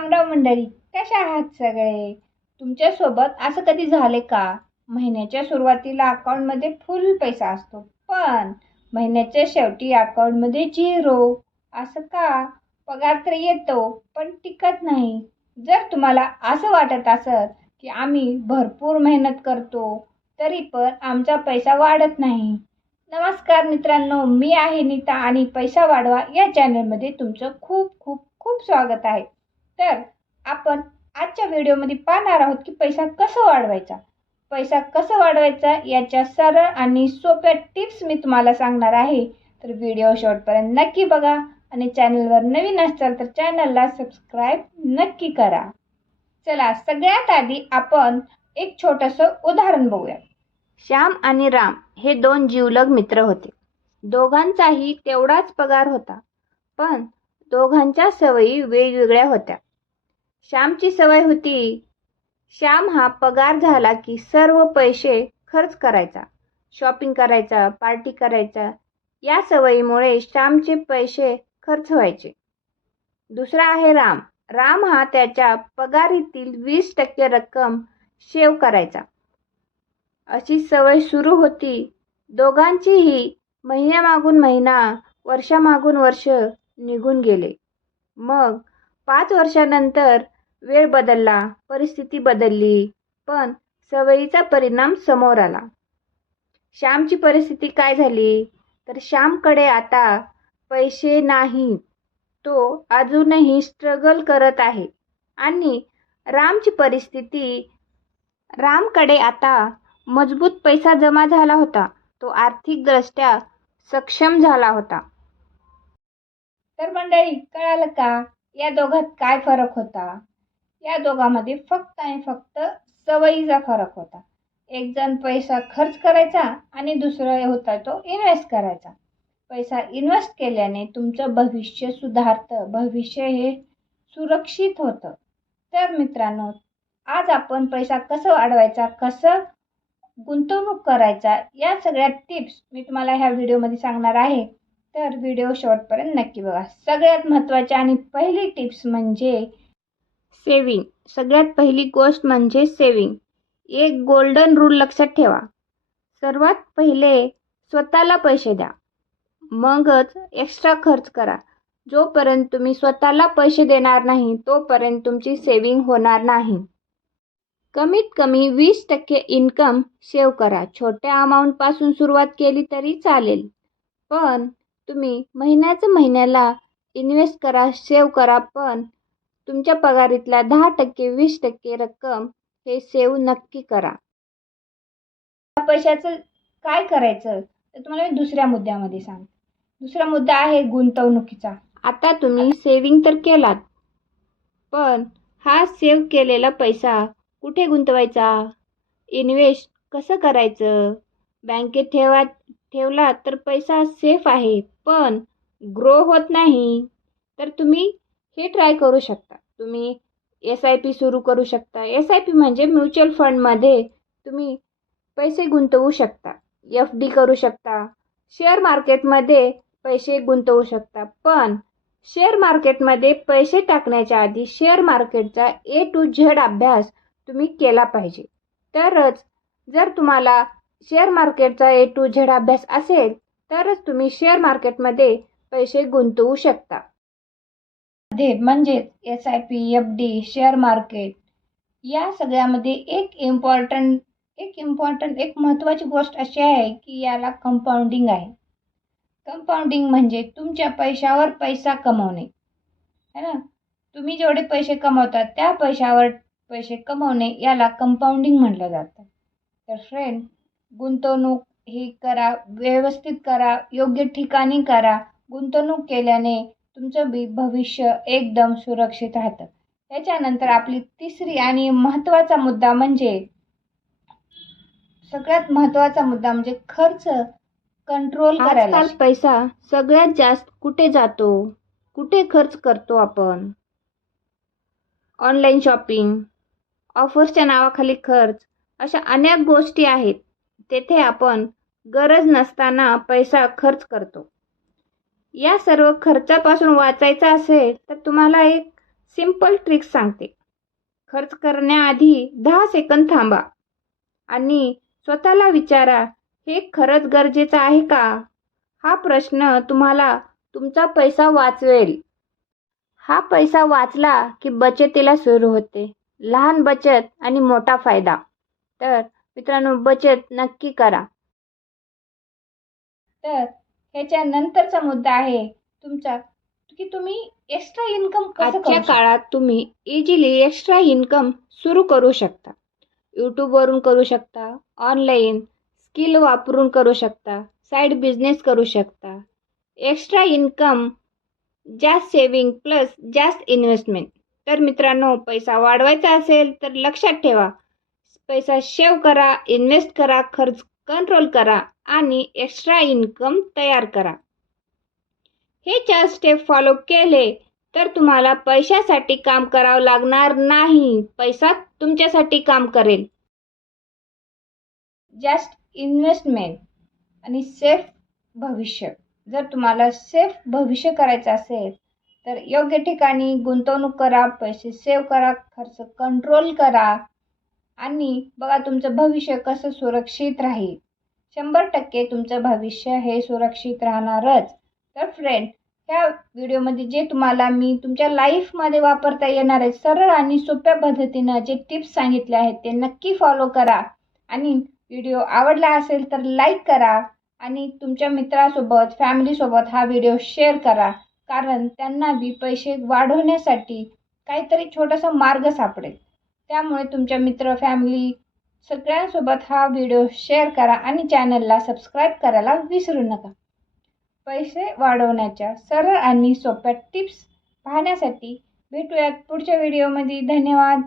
राम राम मंडळी, कशा आहात सगळे? तुमच्यासोबत असं कधी झाले का? महिन्याच्या सुरुवातीला अकाउंटमध्ये फुल पैसा असतो, पण महिन्याच्या शेवटी अकाउंटमध्ये झिरो. असं का? पगार तर येतो पण टिकत नाही. जर तुम्हाला असं वाटत असेल की आम्ही भरपूर मेहनत करतो तरी पण आमचा पैसा वाढत नाही. नमस्कार मित्रांनो, मी आहे नीता आणि पैसा वाढवा या चॅनलमध्ये तुमचं खूप खूप खूप स्वागत आहे. तर आपण आजच्या व्हिडिओमध्ये पाहणार आहोत की पैसा कसा वाढवायचा. पैसा कसा वाढवायचा याच्या सरळ आणि सोप्या टिप्स मी तुम्हाला सांगणार आहे. तर व्हिडिओ शेवटपर्यंत नक्की बघा आणि चॅनलवर नवीन असाल तर चॅनलला सबस्क्राईब नक्की करा. चला, सगळ्यात आधी आपण एक छोटंसं उदाहरण बघूया. श्याम आणि राम हे दोन जिवलग मित्र होते. दोघांचाही तेवढाच पगार होता, पण दोघांच्या सवयी वेगवेगळ्या होत्या. श्यामची सवय होती, श्याम हा पगार झाला की सर्व पैसे खर्च करायचा, शॉपिंग करायचा, पार्टी करायचा. या सवयीमुळे श्यामचे पैसे खर्च व्हायचे. दुसरा आहे राम. राम हा त्याच्या पगारीतील 20% रक्कम सेव्ह करायचा. अशी सवय सुरू होती. दोघांचीही महिन्यामागून महिना, वर्षामागून वर्ष निघून गेले. मग 5 वर्षानंतर वेळ बदलला, परिस्थिती बदलली, पण सवयीचा परिणाम समोर आला. श्यामची परिस्थिती काय झाली? तर श्यामकडे आता पैसे नाहीत. तो अजूनही स्ट्रगल करत आहे. आणि रामची परिस्थिती, रामकडे आता मजबूत पैसा जमा झाला होता. तो आर्थिकदृष्ट्या सक्षम झाला होता. तर मंडळी, कळालं का या दोघात काय फरक होता? या दोघांमध्ये फक्त आणि फक्त सवयीचा फरक होता. एक जण पैसा खर्च करायचा आणि दुसरा होता तो इन्व्हेस्ट करायचा. पैसा इन्व्हेस्ट केल्याने तुमचं भविष्य सुधारतं, भविष्य हे सुरक्षित होतं. तर मित्रांनो, आज आपण पैसा कसा वाढवायचा, कसं गुंतवणूक करायचा, या सगळ्या टिप्स मी तुम्हाला ह्या व्हिडिओमध्ये सांगणार आहे. तर व्हिडिओ शेवटपर्यंत नक्की बघा. सगळ्यात महत्त्वाची आणि पहिली टिप्स म्हणजे सेविंग. सगळ्यात पहिली गोष्ट म्हणजे सेविंग. एक गोल्डन रूल लक्षात ठेवा. सर्वात पहिले स्वतःला पैसे द्या, मगच एक्स्ट्रा खर्च करा. जोपर्यंत तुम्ही स्वतःला पैसे देणार नाही तोपर्यंत तुमची सेविंग होणार नाही. कमीत कमी 20% इन्कम सेव्ह करा. छोट्या अमाऊंटपासून सुरुवात केली तरी चालेल, पण तुम्ही महिन्याला इन्व्हेस्ट करा, सेव्ह करा. पण तुमच्या पगारीतल्या 10%, 20% रक्कम हे सेव्ह नक्की करा. पैशाचं काय करायचं तर तुम्हाला मी दुसऱ्या मुद्द्यामध्ये सांगते. दुसरा मुद्दा आहे गुंतवणुकीचा. आता तुम्ही सेव्हिंग तर केलात, पण हा सेव्ह केलेला पैसा कुठे गुंतवायचा? इन्व्हेस्ट कसं करायचं? बँकेत ठेवला तर पैसा सेफ आहे, पण ग्रो होत नाही. तर तुम्ही हे ट्राय करू शकता. तुम्ही SIP सुरू करू शकता. SIP म्हणजे म्युच्युअल फंडमध्ये तुम्ही पैसे गुंतवू शकता. FD करू शकता. शेअर मार्केटमध्ये पैसे गुंतवू शकता. पण शेअर मार्केटमध्ये पैसे टाकण्याच्या आधी शेअर मार्केटचा A to Z अभ्यास तुम्ही केला पाहिजे. तरच जर तुम्हाला शेअर मार्केटचा A to Z अभ्यास असेल तरच तुम्ही शेअर मार्केटमध्ये पैसे गुंतवू शकता. म्हणजे SIP, FD, शेअर मार्केट या सगळ्यामध्ये एक महत्त्वाची गोष्ट अशी आहे की याला कंपाऊंडिंग आहे. कंपाऊंडिंग म्हणजे तुमच्या पैशावर पैसा कमवणे है ना. तुम्ही जेवढे पैसे कमवतात त्या पैशावर पैसे कमवणे याला कंपाऊंडिंग म्हटलं जातं. तर फ्रेंड, गुंतवणूक ही करा, व्यवस्थित करा, योग्य ठिकाणी करा. गुंतवणूक केल्याने तुमचं भविष्य एकदम सुरक्षित राहतं. त्याच्यानंतर आपली तिसरी आणि सगळ्यात महत्त्वाचा मुद्दा म्हणजे खर्च कंट्रोल करायला. आजकाल पैसा सगळ्यात जास्त कुठे जातो, कुठे खर्च करतो आपण? ऑनलाईन शॉपिंग, ऑफर्सच्या नावाखाली खर्च, अशा अनेक गोष्टी आहेत. तेथे आपण गरज नसताना पैसा खर्च करतो. या सर्व खर्चापासून वाचायचं असेल तर तुम्हाला एक सिंपल ट्रिक्स सांगते. खर्च करण्याआधी 10 सेकंद थांबा आणि स्वतःला विचारा, हे खरंच गरजेचं आहे का? हा प्रश्न तुम्हाला तुमचा पैसा वाचवेल. हा पैसा वाचला की बचतीला सुरू होते. लहान बचत आणि मोठा फायदा. तर मित्रांनो, बचत नक्की करा. तर ह्याच्या नंतरचा मुद्दा आहे तुमचा, की तुम्ही एक्स्ट्रा इन्कम कसं करू शकता. आजच्या काळात तुम्ही इझिली एक्स्ट्रा इन्कम सुरू करू शकता. यूट्यूबवरून करू शकता, ऑनलाईन स्किल वापरून करू शकता, साईड बिझनेस करू शकता. एक्स्ट्रा इन्कम, जास्त सेविंग प्लस जास्त इन्व्हेस्टमेंट. तर मित्रांनो, पैसा वाढवायचा असेल तर लक्षात ठेवा, पैसा सेव्ह करा, इन्व्हेस्ट करा, खर्च कंट्रोल करा आणि एक्स्ट्रा इन्कम तयार करा. हे 4 स्टेप फॉलो केले तर तुम्हाला पैशासाठी काम करावं लागणार नाही. पैसा तुमच्यासाठी काम करेल. जास्त इन्व्हेस्टमेंट आणि सेफ भविष्य. जर तुम्हाला सेफ भविष्य करायचं असेल तर योग्य ठिकाणी गुंतवणूक करा, पैसे सेव्ह करा, खर्च कंट्रोल करा आणि बघा तुमचं भविष्य कसं सुरक्षित राहील. 100% तुमचं भविष्य हे सुरक्षित राहणारच. तर फ्रेंड, ह्या व्हिडिओमध्ये जे तुम्हाला मी तुमच्या लाईफमध्ये वापरता येणार आहे सरळ आणि सोप्या पद्धतीनं जे टिप्स सांगितले आहेत ते नक्की फॉलो करा. आणि व्हिडिओ आवडला असेल तर लाईक करा आणि तुमच्या मित्रासोबत, फॅमिलीसोबत हा व्हिडिओ शेअर करा. कारण त्यांना बी पैसे वाढवण्यासाठी काहीतरी छोटासा मार्ग सापडेल. त्यामुळे तुमच्या मित्र, फॅमिली सगळ्यांसोबत हा व्हिडिओ शेअर करा आणि चॅनलला सबस्क्राईब करायला विसरू नका. पैसे वाढवण्याच्या सरळ आणि सोप्या टिप्स पाहण्यासाठी भेटूयात पुढच्या व्हिडिओमध्ये. धन्यवाद.